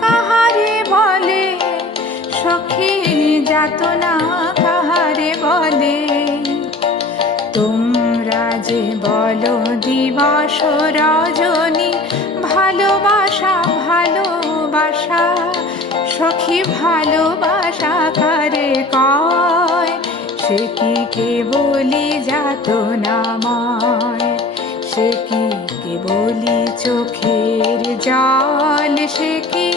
কাহারে বলে? সখী যাতনা কাহারে বলে? তোমরা যে বলো দিবস রজনী, ভালোবাসা ভালোবাসা, সখী ভালোবাসা কারে কয়? সে কি কে বলি যাত নামায় সে কি? কে বলি চোখের জল সে কি?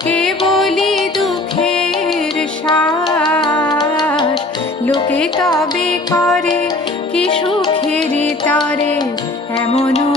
কে বলি দুঃখের সার লোকে তবে করে কি সুখের তরে? এমনও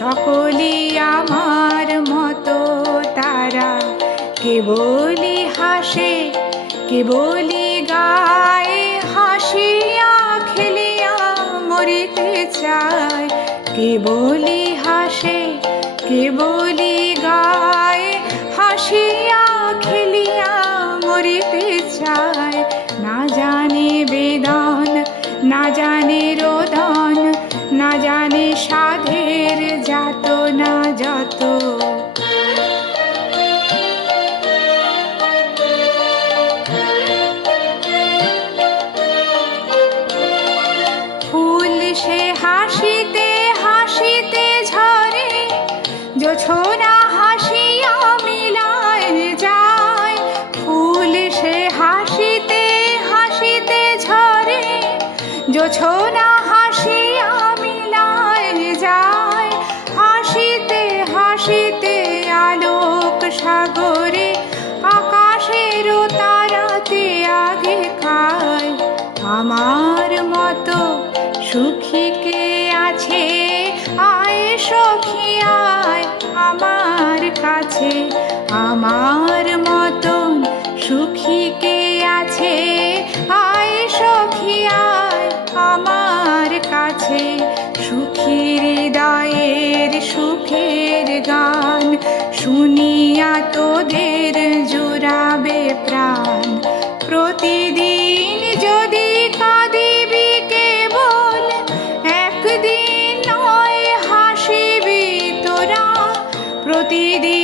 সকলি আমার মতো তারা। কে বলি হাসে, কে বলি গায়ে হাসিয়া খেলিয়া মরিতে চায়। কেবলি হাসে সে হাসিতে হাসিতে ঝরে। জোছনা হাসিয়া মিলায় যায়। ফুল সে হাসিতে হাসিতে ঝরে। জোছনা হাসিয়া সুখী কে আছে? আয় সখী, আয় আমার কাছে। আমার মতন সুখীকে আছে? আয় সখী, আয় আমার কাছে। সুখীর হৃদয়ের সুখের গান শুনি প্রতিদিন